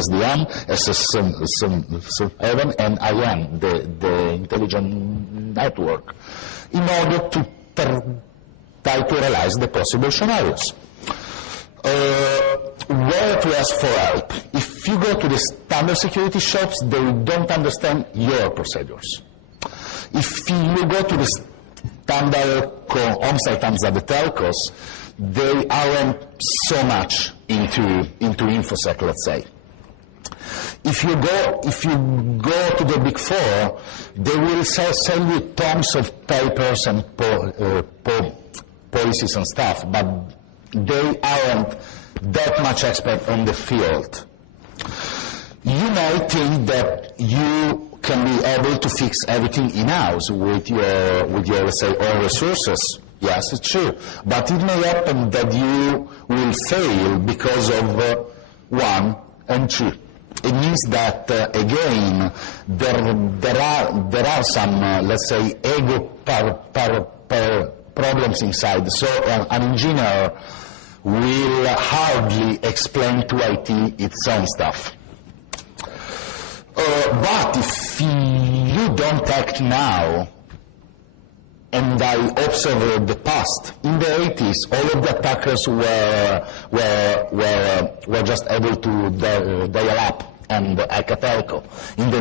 SDN, SS7, and IM, the intelligent network, in order to try to realize the possible scenarios. Where to ask for help? If you go to the standard security shops, they don't understand your procedures. If you go to the standard on-site arms at the telcos, they aren't so much into InfoSec, let's say. If you go to the Big Four, they will sell you tons of papers and policies and stuff, but they aren't that much expert on the field. You may think that you can be able to fix everything in-house with your, let's say, own resources. Yes, it's true. But it may happen that you will fail because of one and two. It means that, again, there are some, let's say, ego problems inside. So an engineer will hardly explain to IT its own stuff. But if you don't act now, and I observed the past, in the 80s, all of the attackers were just able to dial up and hack a telco. In the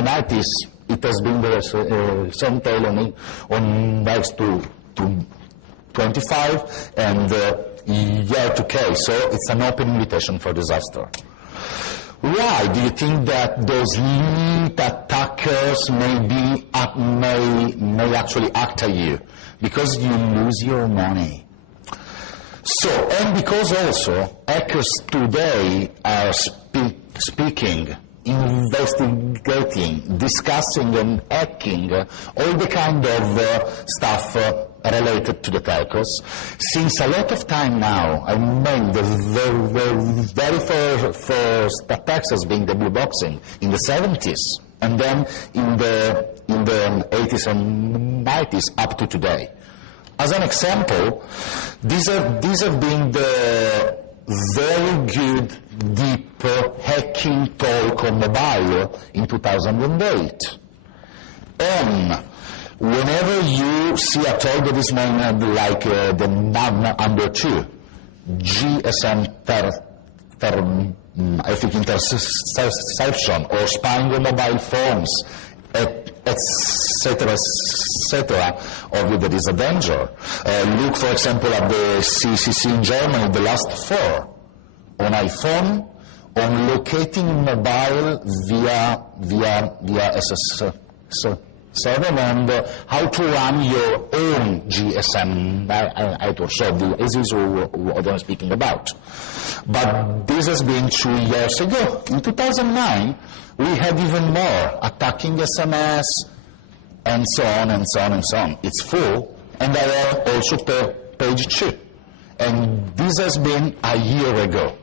90s, it has been the same tail on next to 25 and year to K, so it's an open invitation for disaster. Why do you think that those elite attackers may actually act at you? Because you lose your money. So, and because also hackers today are speaking, investigating, discussing and hacking all the kind of stuff related to the telcos. Since a lot of time now, I mean the very first attacks has been the blue boxing in the 70s, and then in the 80s and 90s up to today. As an example, these have been the very good deep hacking Telecom mobile in 2008. And whenever you see a talk that is named like the number 2, GSM I think interception or spying on mobile phones, etc., obviously there is a danger. Look, for example, at the CCC in Germany, the last 4, on iPhone, on locating mobile via SS7, and how to run your own GSM network. So this is what I'm speaking about. But this has been 2 years ago. In 2009, we had even more, attacking SMS, and so on and so on and so on. It's full, and I have also page 2. And this has been a year ago.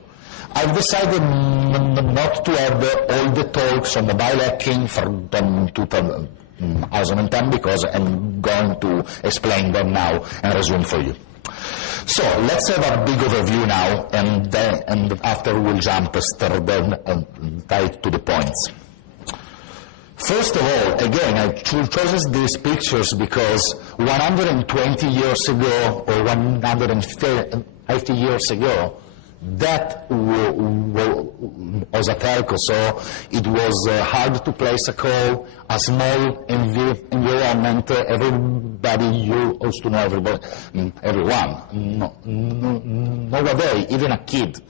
I've decided not to have all the talks on mobile hacking from 2010 because I'm going to explain them now and resume for you. So let's have a big overview now, and after we'll jump straight to the points. First of all, again, I chose these pictures because 120 years ago or 150 years ago, that was a telco, so it was hard to place a call, a small environment, everybody used to know everyone. Nowadays, even a kid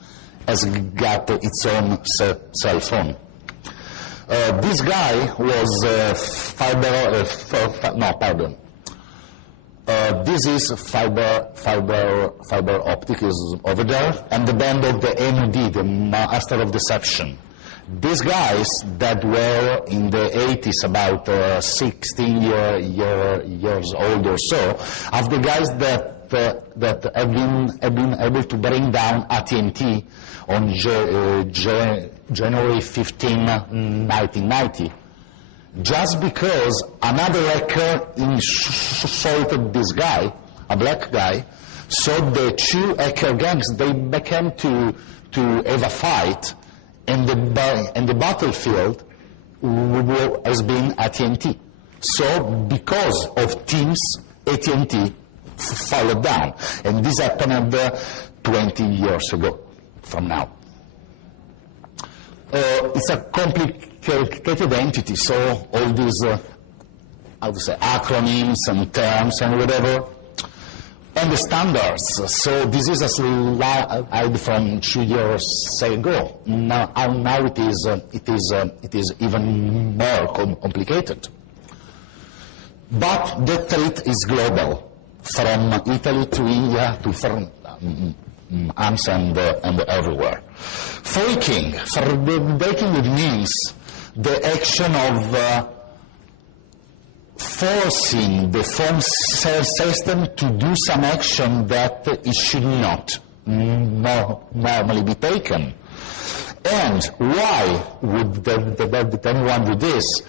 has got its own cell phone. This guy was this is fiber optic is over there, and the band of the MD, the Master of Deception. These guys that were in the 80s, about 16 years old or so, are the guys that have been able to bring down AT&T on January 15, 1990. Just because another hacker insulted this guy, a black guy, so the 2 hacker gangs, they began to have a fight, and the battlefield has been AT&T. So because of Teams, AT&T followed down, and this happened 20 years ago from now. It's a complicated entity, so all these, how to say, acronyms and terms and whatever, and the standards. So this is a slide from 2 years ago. Now it is even more complicated. But the threat is global, from Italy to India to France and everywhere. Phreaking. Phreaking, it means the action of forcing the phone system to do some action that it should not normally be taken. And why would anyone do this?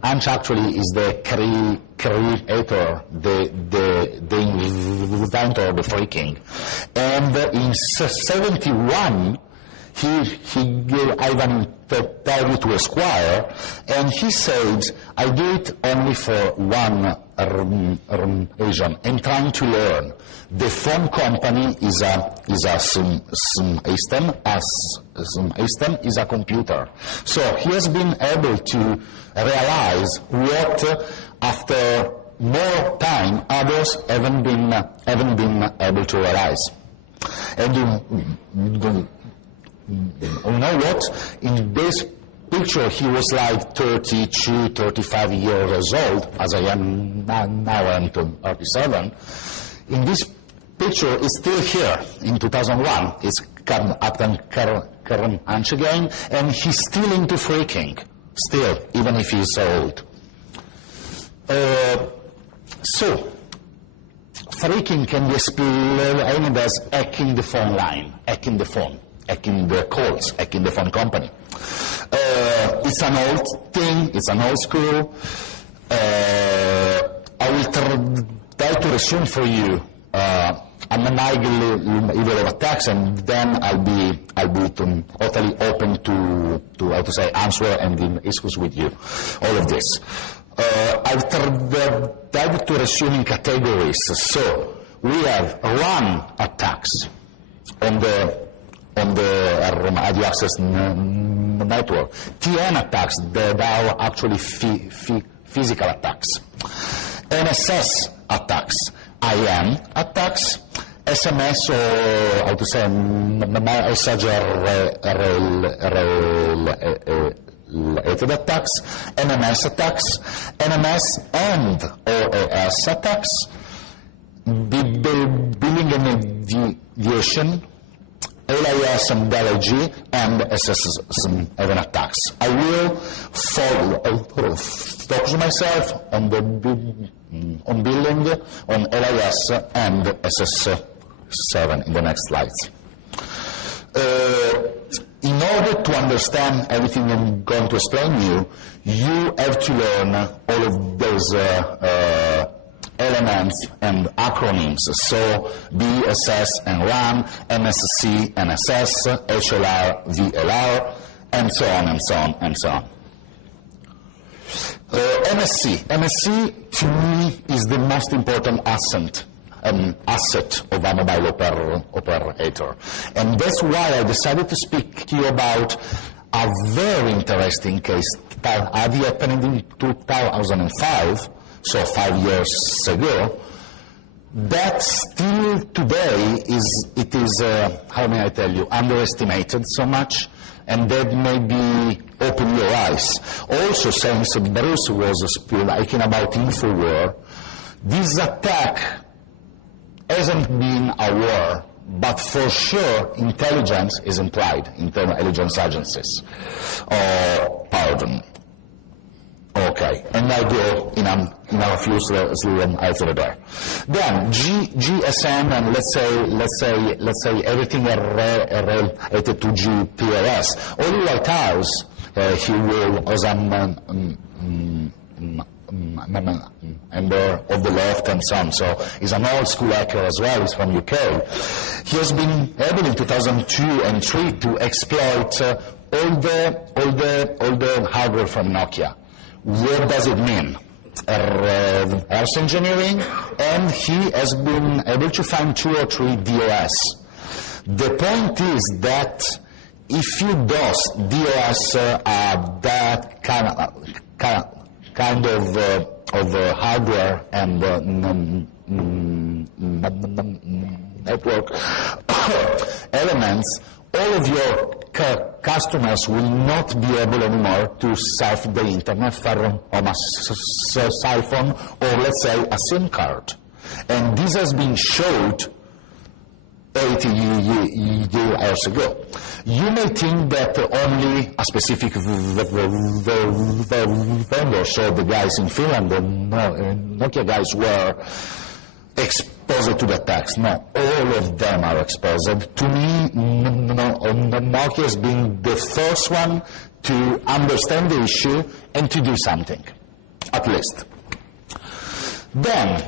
Anch actually is the creator, the inventor of the phreaking. And in 71, he gave Ivan interview to Esquire, and he said, I do it only for one reason, and trying to learn. The phone company is a system, is a computer. So he has been able to realize what, after more time, others haven't been able to realize. And you know what? In this picture, he was like 32, 35 years old, as I am now. I'm 37. In this picture, he's still here in 2001. He's come up and current Anch again, and he's still into phreaking, still, even if he's old. So, phreaking can be explained as hacking the phone line, hacking the phone, hacking the calls, hacking the phone company. It's an old thing, it's an old school. I will try to resume for you an level of attacks, and then I'll be totally open to how to say, answer and discuss with you all of this. I'll try to resume in categories. So we have run attacks on the radio access network, TN attacks that are actually physical attacks, NSS attacks, IM attacks, SMS or how to say message related attacks, MMS attacks, NMS and OAS attacks, billing and deviation, LIS and LIG, and SS7 attacks. I will focus myself on on billing, on LIS and SS7 in the next slides. In order to understand everything I'm going to explain you, you have to learn all of those elements and acronyms, so BSS and RAM, MSC, NSS, HLR, VLR, and so on and so on and so on. MSC to me is the most important asset of a mobile operator, and that's why I decided to speak to you about a very interesting case that happened in 2005. So 5 years ago, that still today is how may I tell you, underestimated so much, and that maybe open your eyes. Also, since Bruce was speaking about InfoWar, this attack hasn't been a war, but for sure intelligence is implied, intelligence agencies. Okay, and I go in a few slides there. Then GSM and let's say everything related to GPRS. Only White House he will member of the loft and so on. So he's an old school hacker as well. He's from UK. He has been able in 2002 and 3 to exploit all the hardware from Nokia. What does it mean? Reverse engineering, and he has been able to find 2 or 3 DOS. The point is that if you DOS, DOS are that kind of hardware and network elements, all of your customers will not be able anymore to surf the internet from a cell phone or, let's say, a SIM card. And this has been showed 80 years ago. You may think that only a specific vendor, so the guys in Finland, the Nokia guys, were exposed to the attacks. No, all of them are exposed. To me, Nokia has been the first one to understand the issue and to do something, at least. Then,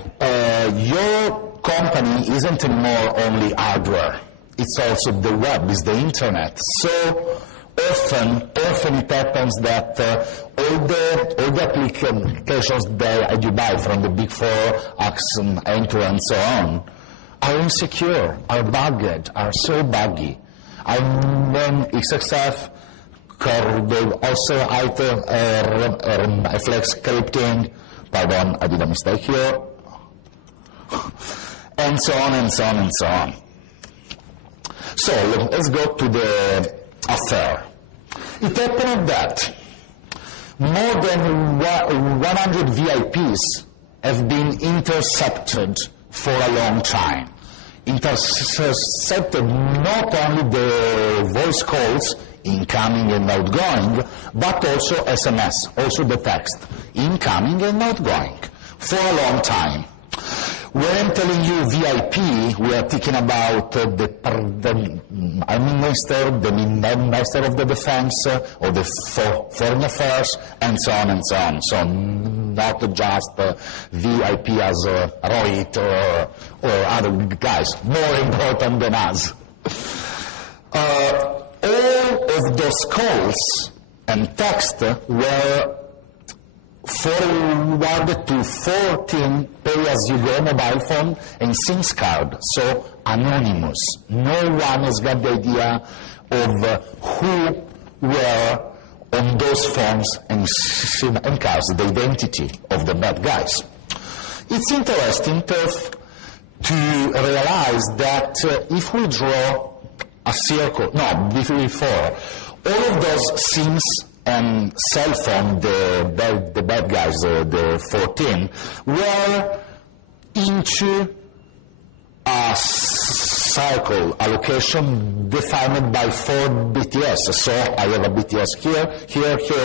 your company isn't anymore only hardware. It's also the web, it's the internet. So often it happens that all the applications that you buy from the big 4, Axon, Enter, and so on, are insecure, are bugged, are so buggy. And then XXF could also flex scripting. Pardon, I did a mistake here. And so on and so on and so on. So let's go to the affair. It happened that more than 100 VIPs have been intercepted for a long time. Intercepted not only the voice calls, incoming and outgoing, but also SMS, also the text, incoming and outgoing, for a long time. When I'm telling you VIP, we are thinking about the Minister, the Minister of the Defense, or the Foreign Affairs, and so on and so on. So not just VIP as Rohit or other guys, more important than us. All of those calls and text were forwarded to 14 pay-as-you-go mobile phone and SIM card, so anonymous. No one has got the idea of who were on those phones and SIM and cards, the identity of the bad guys. It's interesting to realize that if we draw a circle, before, all of those SIMs and cell phone, the bad guys, the 14, were into a cycle, a location defined by 4 BTS. So I have a BTS here,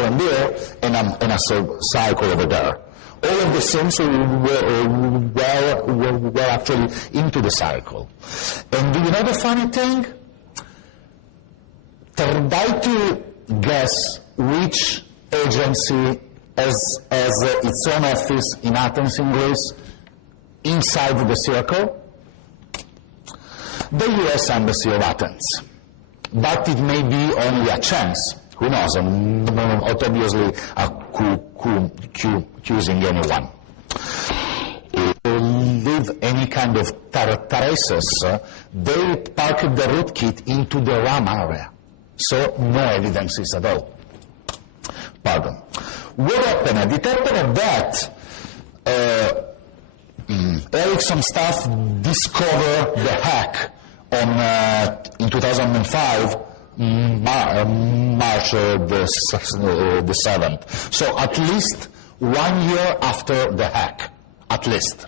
and there, and a cycle over there. All of the SIMs were actually into the cycle. And do you know the funny thing? Try to guess which agency has its own office in Athens, in Greece, inside the circle? The US Embassy of Athens. But it may be only a chance. Who knows? I'm not obviously accusing anyone. Leave any kind of traces, they parked the rootkit into the RAM area. So no evidences at all. Pardon. What happened? It happened that Ericsson staff discovered the hack in 2005, March the 7th. So at least 1 year after the hack, at least.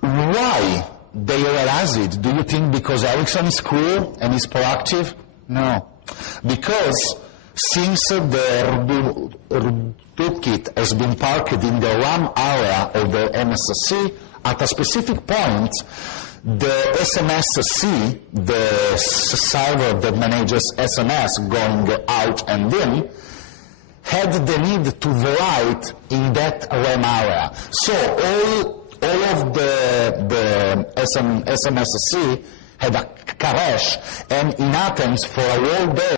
Why they realize it? Do you think because Ericsson is cool and is proactive? No. Because since the toolkit has been parked in the RAM area of the MSC, at a specific point, the SMSC, the server that manages SMS going out and in, had the need to write in that RAM area. So all of the SMSC had a cache, and in Athens for a whole day